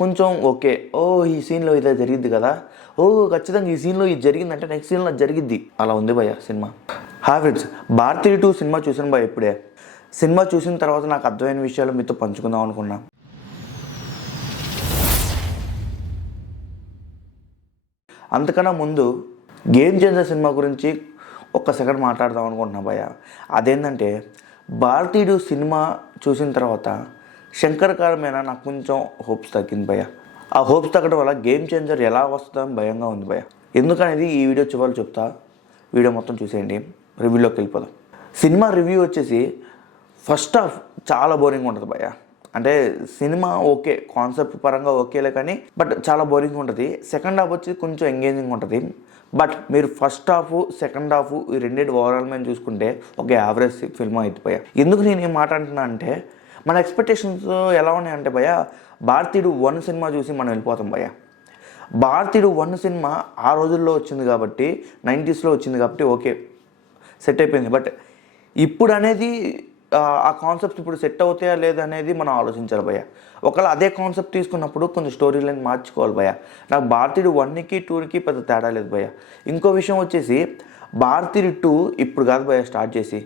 కొంచెం ఓకే, ఓ ఈ సీన్లో ఇదే జరిగిద్ది కదా, ఓ ఖచ్చితంగా ఈ సీన్లో ఇది జరిగిందంటే నెక్స్ట్ సీన్లో జరిగిద్ది, అలా ఉంది భయ్య సినిమా. ఫ్రెండ్స్, భారతీయ 2 సినిమా చూసాను భయ్య ఇప్పుడే. సినిమా చూసిన తర్వాత నాకు అర్థమైన విషయాలు మీతో పంచుకుందాం అనుకున్నా. అంతకన్నా ముందు గేమ్ చేంజర్ సినిమా గురించి ఒక్క సెకండ్ మాట్లాడదాం అనుకుంటున్నా భయ్య. అదేంటంటే భారతీయుడు సినిమా చూసిన తర్వాత శంకర్ గారి మీద నాకు కొంచెం హోప్స్ తగ్గింది భయ్య. ఆ హోప్స్ తగ్గడం వల్ల గేమ్ చేంజర్ ఎలా వస్తుందని భయంగా ఉంది భయ్య. ఎందుకనేది ఈ వీడియో చివరిలో చెప్తా, వీడియో మొత్తం చూసేయండి, రివ్యూలోకి వెళ్ళిపోదాం. సినిమా రివ్యూ వచ్చేసి ఫస్ట్ హాఫ్ చాలా బోరింగ్ ఉంటుంది భయ్య. అంటే సినిమా ఓకే, కాన్సెప్ట్ పరంగా ఓకేలే కానీ బట్ చాలా బోరింగ్ ఉంటుంది. సెకండ్ హాఫ్ వచ్చి కొంచెం ఎంగేజింగ్ ఉంటుంది. బట్ మీరు ఫస్ట్ హాఫ్ సెకండ్ హాఫ్ ఈ రెండింటి ఓవరాల్ మీద చూసుకుంటే ఒక యావరేజ్ ఫిల్మ్ అయిపోయా. ఎందుకు నేను ఏం మాట్లాడుతున్నా అంటే మన ఎక్స్పెక్టేషన్స్ ఎలా ఉన్నాయంటే భయ్య, భారతీయుడు 1 సినిమా చూసి మనం వెళ్ళిపోతాం భయ్య. భారతీయుడు 1 సినిమా ఆ రోజుల్లో వచ్చింది కాబట్టి, 90స్లో వచ్చింది కాబట్టి ఓకే సెట్ అయిపోయింది. బట్ ఇప్పుడు అనేది ఆ కాన్సెప్ట్స్ ఇప్పుడు సెట్ అవుతాయా లేదనేది మనం ఆలోచించాలి భయ్య. ఒకవేళ అదే కాన్సెప్ట్ తీసుకున్నప్పుడు కొంచెం స్టోరీ లైన్ మార్చుకోవాలి భయ్య. నాకు భారతీయుడు 1కి 2కి పెద్ద తేడా లేదు భయ్య. ఇంకో విషయం వచ్చేసి భారతీయుడు 2 ఇప్పుడు కాదు భయ్య స్టార్ట్ చేసి,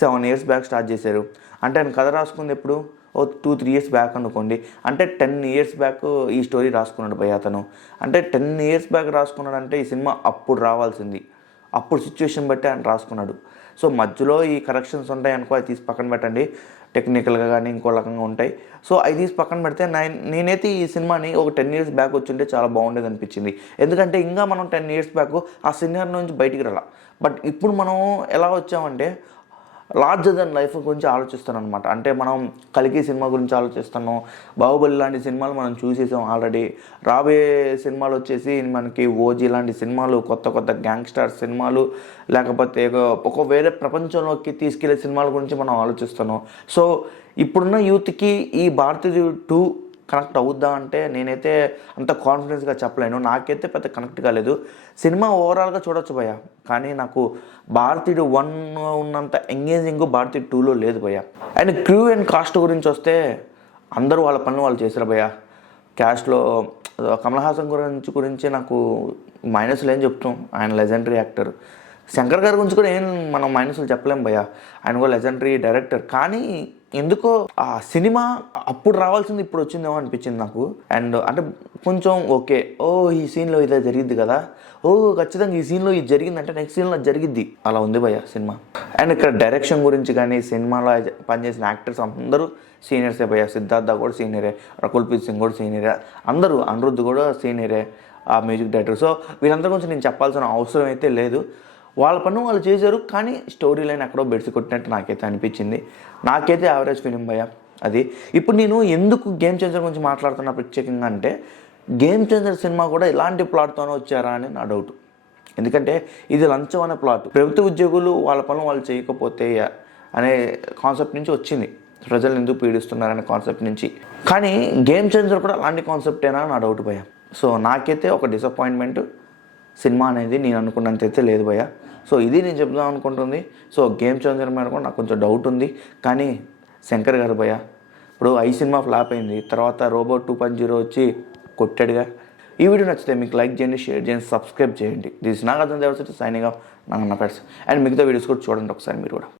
7 years బ్యాక్ స్టార్ట్ చేశారు. అంటే ఆయన కథ రాసుకుంది ఎప్పుడు, 2-3 years బ్యాక్ అనుకోండి. అంటే 10 years బ్యాక్ ఈ స్టోరీ రాసుకున్నాడు భయ్య అతను. అంటే 10 years బ్యాక్ రాసుకున్నాడు అంటే ఈ సినిమా అప్పుడు రావాల్సింది, అప్పుడు సిచ్యువేషన్ బట్టి ఆయన రాసుకున్నాడు. సో మధ్యలో ఈ కరెక్షన్స్ ఉంటాయి అనుకో, అది తీసి పక్కన పెట్టండి. టెక్నికల్గా కానీ ఇంకో రకంగా ఉంటాయి. సో అవి తీసి పక్కన పెడితే నేనైతే ఈ సినిమాని ఒక 10 years బ్యాక్ వచ్చింటే చాలా బాగుండేది అనిపించింది. ఎందుకంటే ఇంకా మనం 10 years బ్యాక్ ఆ సినిమా నుంచి బయటికి రాలా. బట్ ఇప్పుడు మనం ఎలా వచ్చామంటే లార్జర్ దెన్ లైఫ్ గురించి ఆలోచిస్తాను అనమాట. అంటే మనం కలికి సినిమా గురించి ఆలోచిస్తున్నాం, బాహుబలి లాంటి సినిమాలు మనం చూసేసాం ఆల్రెడీ. రాబోయే సినిమాలు వచ్చేసి మనకి ఓజీ లాంటి సినిమాలు, కొత్త కొత్త గ్యాంగ్స్టర్ సినిమాలు, లేకపోతే ఒక వేరే ప్రపంచంలోకి తీసుకెళ్లే సినిమాల గురించి మనం ఆలోచిస్తున్నాం. సో ఇప్పుడున్న యూత్కి ఈ భారతీయుడు 2 కనెక్ట్ అవుద్దా అంటే నేనైతే అంత కాన్ఫిడెన్స్గా చెప్పలేను. నాకైతే పెద్ద కనెక్ట్ కాలేదు. సినిమా ఓవరాల్గా చూడొచ్చు భయ్య, కానీ నాకు భారతీయుడు 1 ఉన్నంత ఎంగేజింగ్ భారతీయుడు 2లో లేదు భయ్య. అండ్ క్రూ అండ్ కాస్ట్ గురించి వస్తే అందరూ వాళ్ళ పనులు వాళ్ళు చేశారు భయ్య. క్యాస్ట్లో కమల్ హాసన్ గురించి నాకు మైనస్లు ఏం చెప్తాం, ఆయన లెజెండరీ యాక్టర్. శంకర్ గారి గురించి కూడా ఏం మనం మైనస్లు చెప్పలేం భయ్య, ఆయన కూడా లెజెండరీ డైరెక్టర్. కానీ ఎందుకో ఆ సినిమా అప్పుడు రావాల్సింది ఇప్పుడు వచ్చిందేమో అనిపించింది నాకు. అండ్ అంటే కొంచెం ఓకే, ఓ ఈ సీన్లో ఇదే జరిగిద్ది కదా, ఓ ఖచ్చితంగా ఈ సీన్లో ఇది జరిగిందంటే నెక్స్ట్ సీన్లో జరిగిద్ది, అలా ఉంది భయ్య సినిమా. అండ్ ఇక్కడ డైరెక్షన్ గురించి కానీ సినిమాలో పనిచేసిన యాక్టర్స్ అందరూ సీనియర్సే భయ్య. సిద్ధార్థ కూడా సీనియరే, రకుల్ప్రీత్ సింగ్ కూడా సీనియరే, అందరూ, అనిరుద్ధ్ కూడా సీనియరే, ఆ మ్యూజిక్ డైరెక్టర్. సో వీళ్ళందరి గురించి నేను చెప్పాల్సిన అవసరం అయితే లేదు. వాళ్ళ పన్ను వాళ్ళు చేశారు, కానీ స్టోరీ లైన్ ఎక్కడో బెడిసి కొట్టినట్టు నాకైతే అనిపించింది. నాకైతే యావరేజ్ ఫిలిం భయ్య అది. ఇప్పుడు నేను ఎందుకు గేమ్ చేంజర్ గురించి మాట్లాడుతున్నా ప్రత్యేకంగా అంటే, గేమ్ చేంజర్ సినిమా కూడా ఇలాంటి ప్లాట్తోనే వచ్చారా అని నా డౌట్. ఎందుకంటే ఇది లంచం అనే ప్లాట్, ప్రభుత్వ ఉద్యోగులు వాళ్ళ పనులు వాళ్ళు చేయకపోతే అనే కాన్సెప్ట్ నుంచి వచ్చింది, ప్రజలు ఎందుకు పీడిస్తున్నారనే కాన్సెప్ట్ నుంచి. కానీ గేమ్ చేంజర్ కూడా అలాంటి కాన్సెప్టేనా నా డౌట్ భయ్య. సో నాకైతే ఒక డిసప్పాయింట్మెంట్, సినిమా అనేది నేను అనుకున్నంతైతే లేదు భయ్య. సో ఇది నేను చెప్దాం అనుకుంటుంది. సో గేమ్ చేంజర్ మీద కూడా నాకు కొంచెం డౌట్ ఉంది. కానీ శంకర్ గారు భయ్య, ఇప్పుడు సినిమా ఫ్లాప్ అయింది, తర్వాత రోబోట్ 2.0 వచ్చి కొట్టాడుగా. ఈ వీడియో నచ్చితే మీకు లైక్ చేయండి, షేర్ చేయండి, సబ్స్క్రైబ్ చేయండి. This Nagarjuna Devarasetti signing off. నా ఫ్రెండ్స్. అండ్ మిగతా వీడియోస్ కూడా చూడండి ఒకసారి మీరు కూడా.